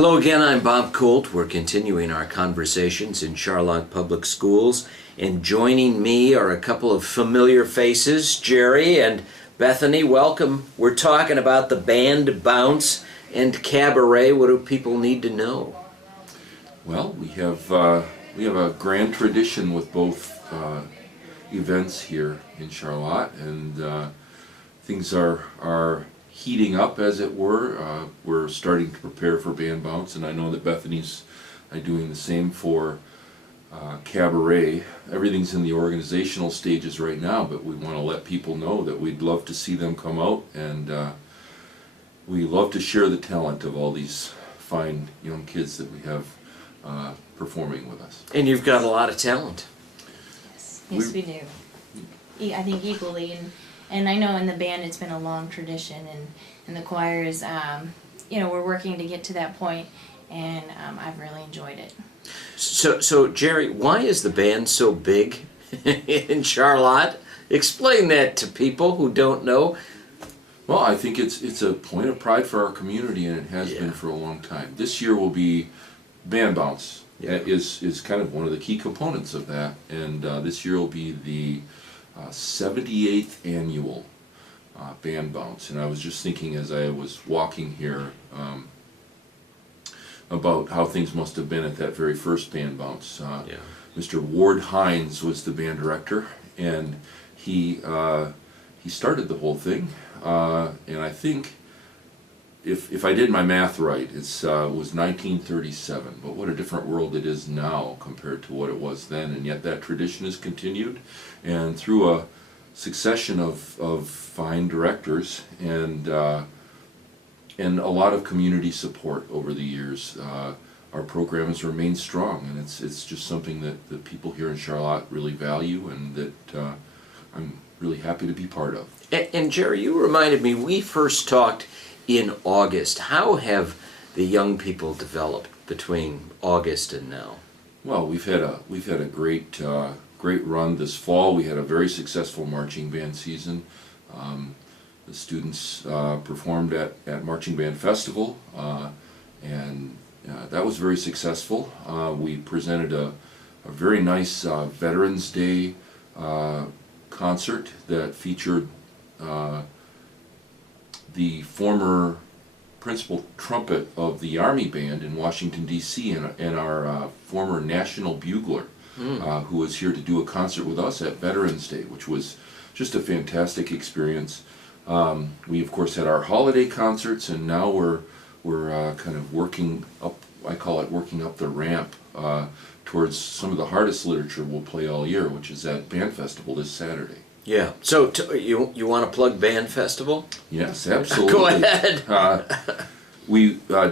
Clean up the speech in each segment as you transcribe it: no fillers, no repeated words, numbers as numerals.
Hello again, I'm Bob Colt. We're continuing our conversations in Charlotte Public Schools, and joining me are a couple of familiar faces, Jerry and Bethany. Welcome. We're talking about the band bounce and cabaret. What do people need to know? Well, we have a grand tradition with both events here in Charlotte, and things are heating up, as it were. We're starting to prepare for band bounce, and I know that Bethany's doing the same for cabaret. Everything's in the organizational stages right now, but we want to let people know that we'd love to see them come out, and we love to share the talent of all these fine young kids that we have performing with us. And you've got a lot of talent. Yes, we do. I think equally, and I know in the band it's been a long tradition, and the choir is, we're working to get to that point, and I've really enjoyed it. So Jerry, why is the band so big in Charlotte? Explain that to people who don't know. Well, I think it's a point of pride for our community, and it has been for a long time. This year will be band bounce. Is kind of one of the key components of that, and this year will be the 78th annual band bounce. And I was just thinking as I was walking here about how things must have been at that very first band bounce. Mr. Ward Hines was the band director, and he started the whole thing, and I think if I did my math right, it was 1937, but what a different world it is now compared to what it was then, and yet that tradition has continued, and through a succession of fine directors and a lot of community support over the years, our program has remained strong, and it's just something that the people here in Charlotte really value, and that I'm really happy to be part of. And Jerry, you reminded me, we first talked in August. How have the young people developed between August and now? Well, we've had a great run this fall. We had a very successful marching band season. The students performed at Marching Band Festival, and that was very successful. We presented a very nice Veterans Day concert that featured the former principal trumpet of the Army Band in Washington, D.C., and our former national bugler, who was here to do a concert with us at Veterans Day, which was just a fantastic experience. We, of course, had our holiday concerts, and now we're kind of working up, I call it working up the ramp towards some of the hardest literature we'll play all year, which is at Band Festival this Saturday. Yeah. So you want to plug Band Festival? Yes, absolutely. Go ahead.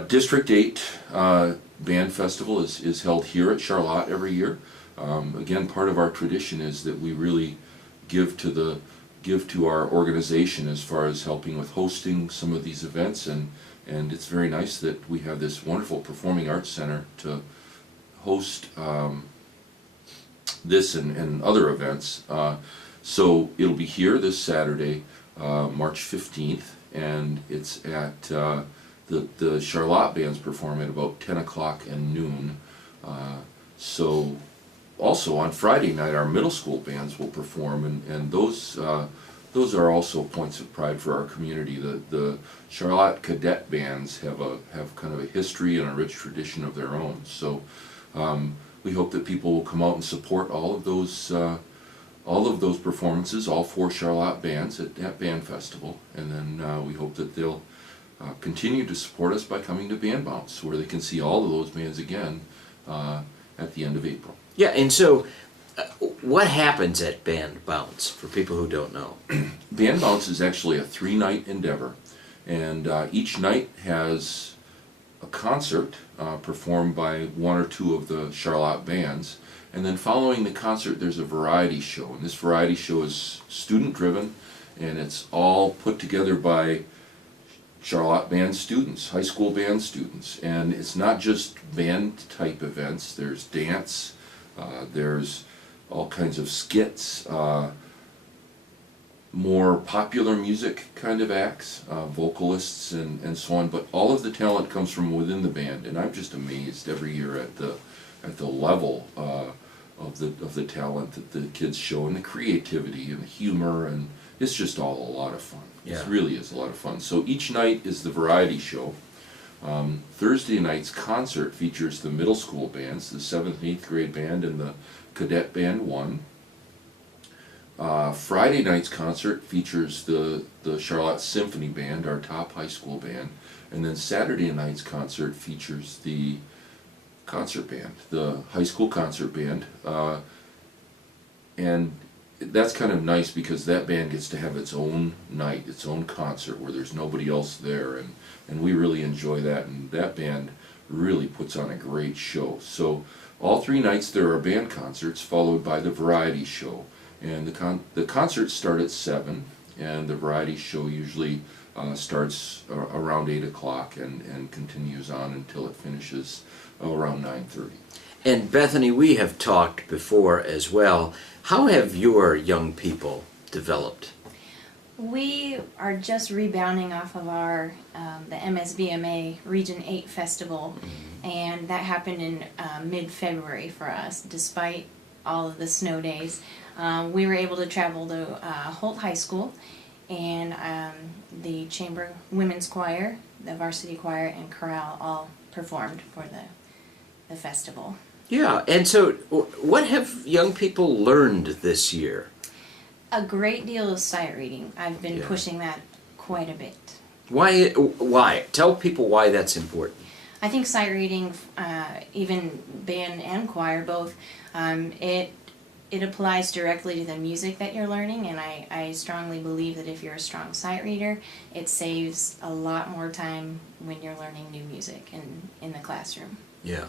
District 8 Band Festival is held here at Charlotte every year. Again, part of our tradition is that we really give to our organization as far as helping with hosting some of these events, and it's very nice that we have this wonderful Performing Arts Center to host this and other events. So it'll be here this Saturday, March 15th, and it's at the Charlotte bands perform at about 10 o'clock and noon. So also on Friday night, our middle school bands will perform, and those are also points of pride for our community. The Charlotte cadet bands have kind of a history and a rich tradition of their own. So we hope that people will come out and support all of those performances, all 4 Charlotte bands at Band Festival, and then we hope that they'll continue to support us by coming to Band Bounce, where they can see all of those bands again at the end of April. Yeah, and so what happens at Band Bounce for people who don't know? Band Bounce is actually a 3-night endeavor, and each night has a concert performed by 1 or 2 of the Charlotte bands. And then following the concert, there's a variety show, and this variety show is student-driven, and it's all put together by Charlotte band students, high school band students. And it's not just band-type events. There's dance, there's all kinds of skits, more popular music kind of acts, vocalists and so on, but all of the talent comes from within the band, and I'm just amazed every year at the level of the talent that the kids show, and the creativity and the humor, and it's just all a lot of fun. Yeah. It really is a lot of fun. So each night is the variety show. Thursday night's concert features the middle school bands, the 7th and 8th grade band and the cadet band 1. Friday night's concert features the Charlotte Symphony Band, our top high school band, and then Saturday night's concert features the concert band, the high school concert band, and that's kind of nice because that band gets to have its own night, its own concert where there's nobody else there, and we really enjoy that, and that band really puts on a great show. So all 3 nights there are band concerts followed by the variety show. And the concerts start at 7, and the variety show usually starts around 8 o'clock and continues on until it finishes around 9:30. And Bethany, we have talked before as well. How have your young people developed? We are just rebounding off of our the MSBMA Region 8 Festival, and that happened in mid-February for us, despite all of the snow days. We were able to travel to Holt High School, and the Chamber Women's Choir, the Varsity Choir, and Chorale all performed for the festival. Yeah, and so what have young people learned this year? A great deal of sight reading. I've been Yeah. pushing that quite a bit. Why? Why? Tell people why that's important. I think sight reading, even band and choir both, it applies directly to the music that you're learning, and I strongly believe that if you're a strong sight reader, it saves a lot more time when you're learning new music in the classroom. Yeah.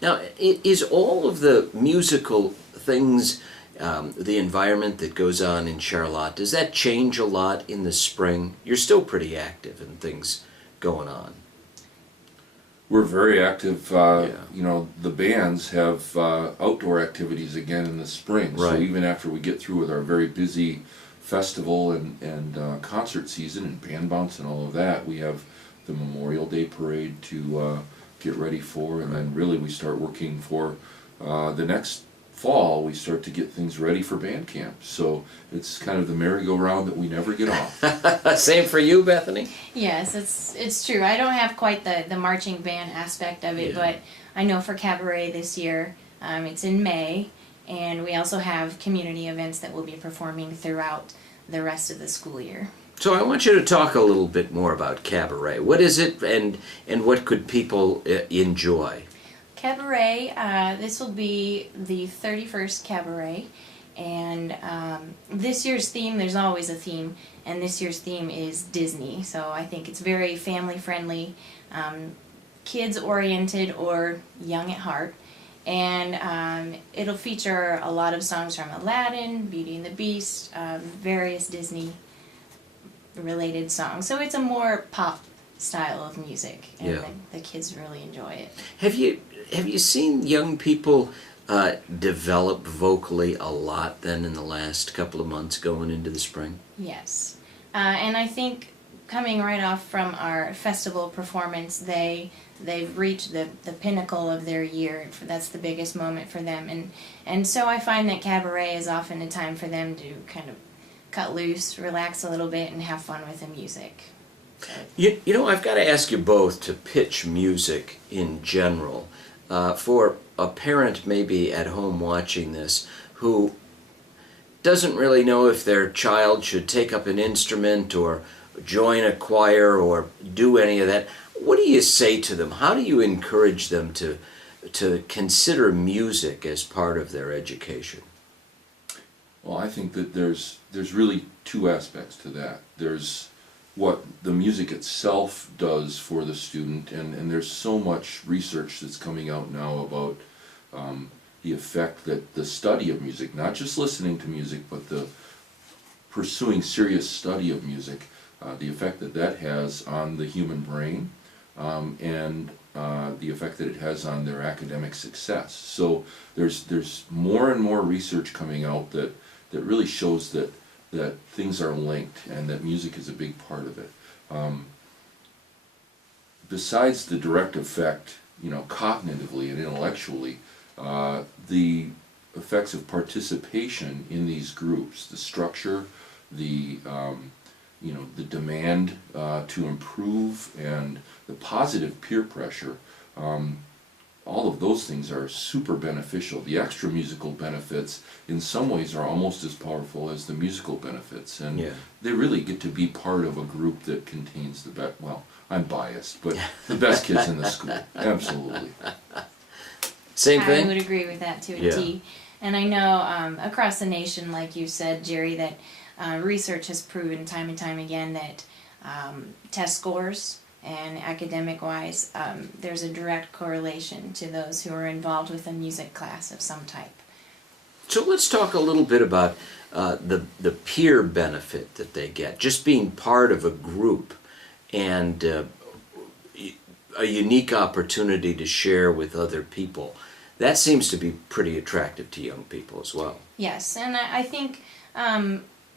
Now, is all of the musical things, the environment that goes on in Charlotte, does that change a lot in the spring? You're still pretty active and things going on. We're very active. Yeah. You know, the bands have outdoor activities again in the spring. Right. So even after we get through with our very busy festival and concert season and band bounce and all of that, we have the Memorial Day parade to get ready for, and then really we start working for the next fall. We start to get things ready for band camp. So it's kind of the merry-go-round that we never get off. Same for you, Bethany? Yes, it's true. I don't have quite the marching band aspect of it, Yeah. but I know for Cabaret this year, it's in May, and we also have community events that we'll be performing throughout the rest of the school year. So I want you to talk a little bit more about Cabaret. What is it, and what could people enjoy? Cabaret, this will be the 31st Cabaret, and this year's theme, there's always a theme, and this year's theme is Disney, so I think it's very family friendly, kids oriented or young at heart, and it'll feature a lot of songs from Aladdin, Beauty and the Beast, various Disney related songs, so it's a more pop style of music, and Yeah. the kids really enjoy it. Have you seen young people develop vocally a lot then in the last couple of months going into the spring? Yes, and I think coming right off from our festival performance, they've reached the pinnacle of their year. That's the biggest moment for them, and so I find that Cabaret is often a time for them to kind of cut loose, relax a little bit, and have fun with the music. You know, I've got to ask you both to pitch music in general. For a parent maybe at home watching this who doesn't really know if their child should take up an instrument or join a choir or do any of that, what do you say to them? How do you encourage them to consider music as part of their education? Well, I think that there's really 2 aspects to that. There's what the music itself does for the student, and there's so much research that's coming out now about the effect that the study of music, not just listening to music, but the pursuing serious study of music, the effect that that has on the human brain, and the effect that it has on their academic success. So there's more and more research coming out that really shows that that things are linked and that music is a big part of it. Besides the direct effect, cognitively and intellectually, the effects of participation in these groups, the structure, the the demand to improve, and the positive peer pressure, all of those things are super beneficial. The extra musical benefits in some ways are almost as powerful as the musical benefits, and they really get to be part of a group that contains the best, well, I'm biased, but the best kids in the school. Absolutely. Same thing? I would agree with that to a T. And I know across the nation, like you said, Jerry, that research has proven time and time again that test scores and academic-wise, there's a direct correlation to those who are involved with a music class of some type. So let's talk a little bit about the peer benefit that they get, just being part of a group and a unique opportunity to share with other people. That seems to be pretty attractive to young people as well. Yes, and I think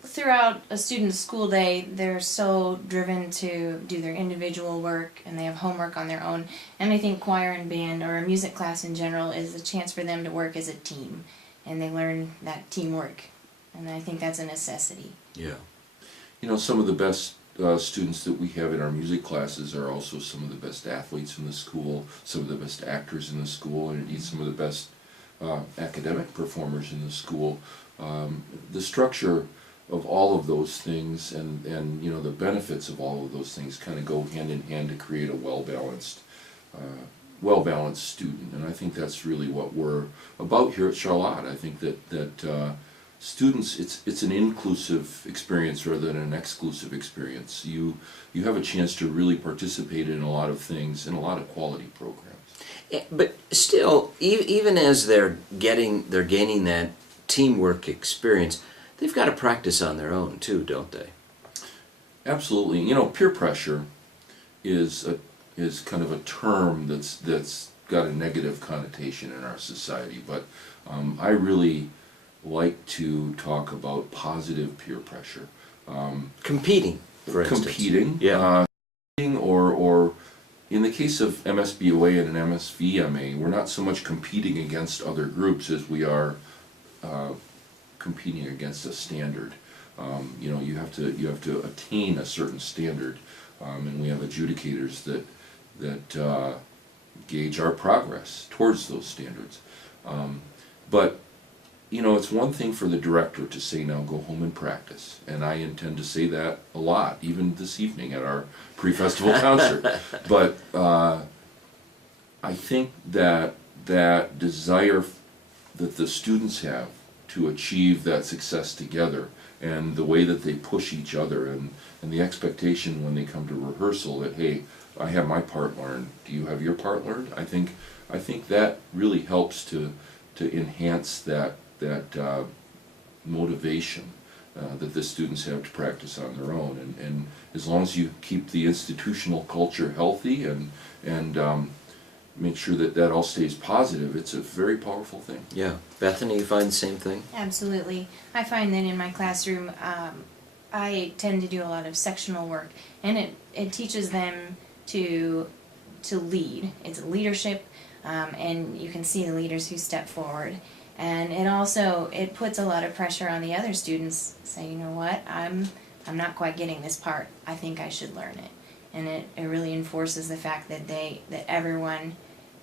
throughout a student's school day, they're so driven to do their individual work, and they have homework on their own. And I think choir and band, or a music class in general, is a chance for them to work as a team, and they learn that teamwork. And I think that's a necessity. Yeah. Some of the best students that we have in our music classes are also some of the best athletes in the school, some of the best actors in the school, and indeed some of the best academic performers in the school. The structure of all of those things and the benefits of all of those things kind of go hand in hand to create a well-balanced student. And I think that's really what we're about here at Charlotte. I think that students, it's an inclusive experience rather than an exclusive experience. You have a chance to really participate in a lot of things, in a lot of quality programs. But still, even as they're gaining that teamwork experience, they've got to practice on their own too, don't they? Absolutely. Peer pressure is kind of a term that's got a negative connotation in our society, but I really like to talk about positive peer pressure. Competing, for instance. Competing, or in the case of MSBOA and an MSVMA, we're not so much competing against other groups as we are competing against a standard. You have to attain a certain standard, and we have adjudicators that gauge our progress towards those standards. But it's one thing for the director to say, now go home and practice, and I intend to say that a lot, even this evening at our pre-festival concert. But I think that desire that the students have to achieve that success together, and the way that they push each other, and the expectation when they come to rehearsal that, hey, I have my part learned, do you have your part learned? I think that really helps to enhance that motivation that the students have to practice on their own. And as long as you keep the institutional culture healthy and make sure that all stays positive, it's a very powerful thing. Yeah. Bethany, you find the same thing? Absolutely. I find that in my classroom, I tend to do a lot of sectional work, and it teaches them to lead. It's leadership, and you can see the leaders who step forward. And it puts a lot of pressure on the other students. Say, you know what, I'm not quite getting this part. I think I should learn it. And it really enforces the fact that everyone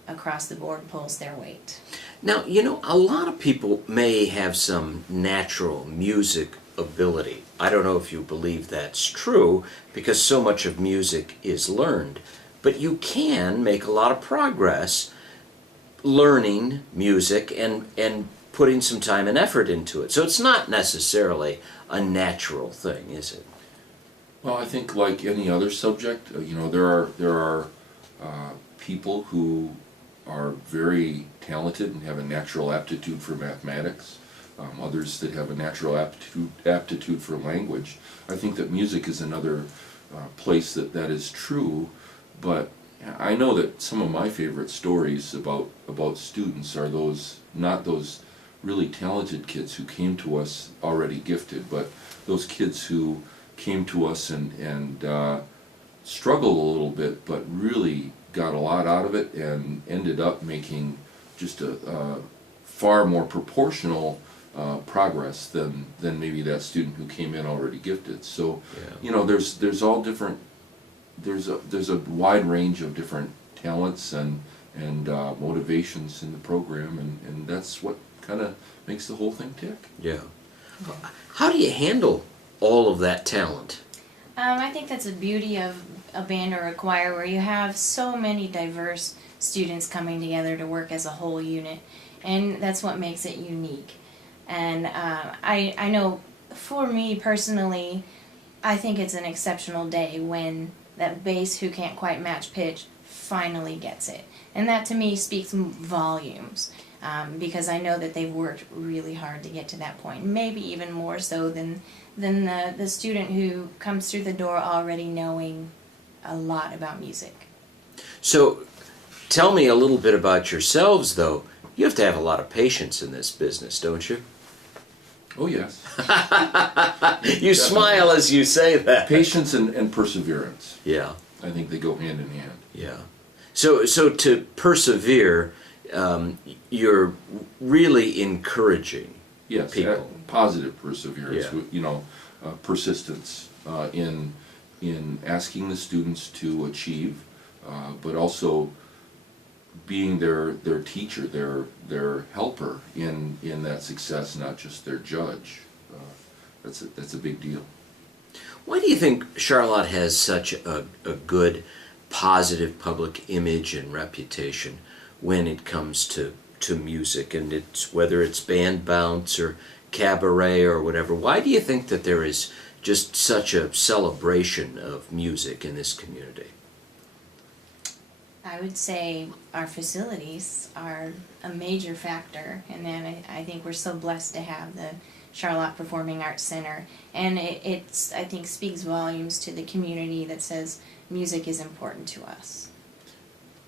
across the board pulls their weight. Now, a lot of people may have some natural music ability. I don't know if you believe that's true, because so much of music is learned. But you can make a lot of progress learning music and putting some time and effort into it. So it's not necessarily a natural thing, is it? Well, I think like any other subject, there are people who are very talented and have a natural aptitude for mathematics, others that have a natural aptitude for language. I think that music is another place that is true, but I know that some of my favorite stories about students are not those really talented kids who came to us already gifted, but those kids who came to us and struggled a little bit, but really got a lot out of it and ended up making just a far more proportional progress than maybe that student who came in already gifted. So, you know, there's all different. There's a wide range of different talents and motivations in the program, and that's what kind of makes the whole thing tick. Yeah. How do you handle all of that talent? I think that's the beauty of a band or a choir, where you have so many diverse students coming together to work as a whole unit, and that's what makes it unique. And I know for me personally, I think it's an exceptional day when that bass who can't quite match pitch finally gets it. And that to me speaks volumes, because I know that they've worked really hard to get to that point, maybe even more so than the student who comes through the door already knowing a lot about music. So tell me a little bit about yourselves, though. You have to have a lot of patience in this business, don't you? Oh yes. You smile as you say that. Patience and perseverance. Yeah. I think they go hand in hand. Yeah. So to persevere, you're really encouraging Yes, people. Positive perseverance. Yeah. You know, persistence in asking the students to achieve, but also being their teacher, their helper in that success, not just their judge. That's a big deal. Why do you think Charlotte has such a good, positive public image and reputation when it comes to music, and it's whether it's band bounce or cabaret or whatever? Why do you think that there is just such a celebration of music in this community? I would say our facilities are a major factor, and then I think we're so blessed to have the Charlotte Performing Arts Center, and it's I think speaks volumes to the community that says music is important to us.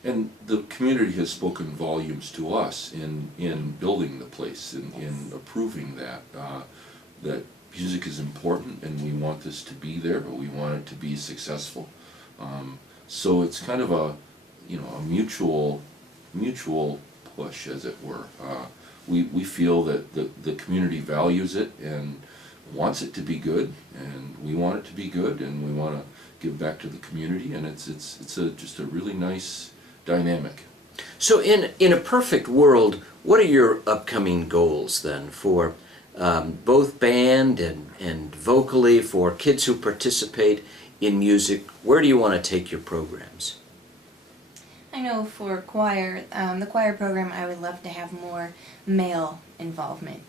And the community has spoken volumes to us in building the place, in approving that music is important, and we want this to be there, but we want it to be successful. So it's kind of a mutual push, as it were. We feel that the community values it and wants it to be good, and we want it to be good, and we want to give back to the community, and it's just a really nice dynamic. So in a perfect world, what are your upcoming goals then for both band and vocally, for kids who participate in music? Where do you want to take your programs? I know for choir, the choir program, I would love to have more male involvement,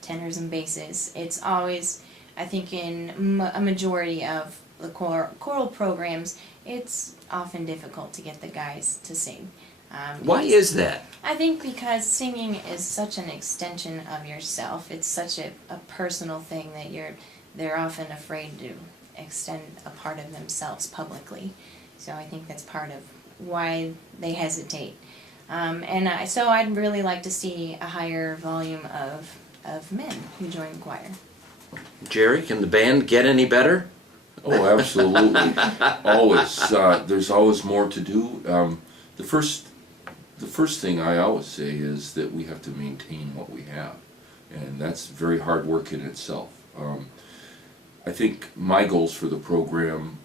tenors and basses. It's always, I think in a majority of the choral programs, it's often difficult to get the guys to sing. Why is that? I think because singing is such an extension of yourself. It's such a personal thing that they're often afraid to extend a part of themselves publicly. So I think that's part of why they hesitate. So I'd really like to see a higher volume of men who join the choir. Jerry, can the band get any better? Oh, absolutely. Always. There's always more to do. The first thing I always say is that we have to maintain what we have, and that's very hard work in itself. I think my goals for the program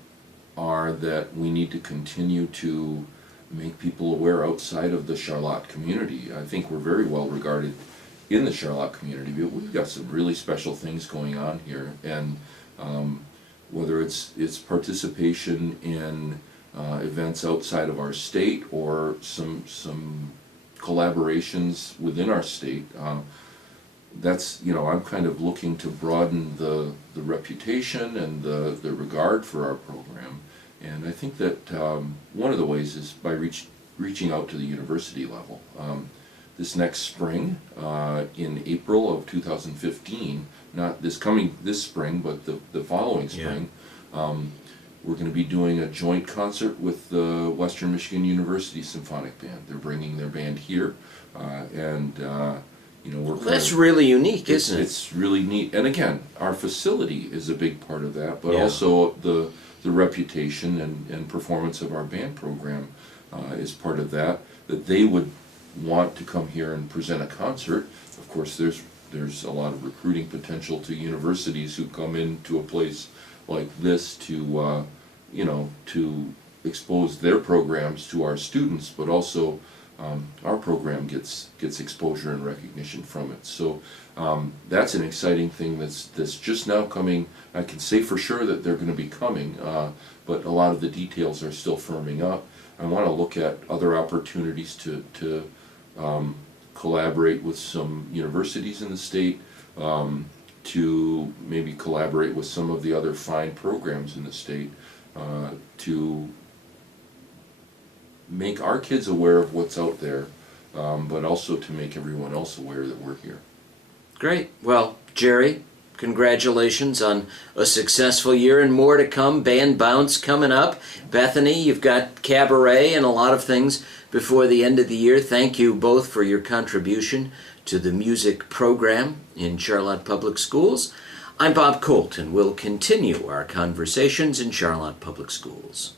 are that we need to continue to make people aware outside of the Charlotte community. I think we're very well regarded in the Charlotte community, but we've got some really special things going on here, and whether it's participation in events outside of our state or some collaborations within our state, that's, I'm kind of looking to broaden the reputation and the regard for our program. And I think that one of the ways is by reaching out to the university level. This next spring, in April of 2015, not this spring, but the following spring, we're going to be doing a joint concert with the Western Michigan University Symphonic Band. They're bringing their band here, and We're That's really unique, isn't it? It's really neat. And again, our facility is a big part of that, but Yeah. also the reputation and performance of our band program is part of that. That they would want to come here and present a concert. Of course, there's a lot of recruiting potential to universities who come into a place like this to to expose their programs to our students, but also our program gets exposure and recognition from it. So that's an exciting thing that's just now coming. I can say for sure that they're going to be coming, but a lot of the details are still firming up. I want to look at other opportunities to collaborate with some universities in the state, to maybe collaborate with some of the other fine programs in the state, to make our kids aware of what's out there, but also to make everyone else aware that we're here. Great. Well, Jerry, congratulations on a successful year and more to come. Band Bounce coming up. Bethany, you've got cabaret and a lot of things before the end of the year. Thank you both for your contribution to the music program in Charlotte Public Schools. I'm Bob Colt, and we'll continue our conversations in Charlotte Public Schools.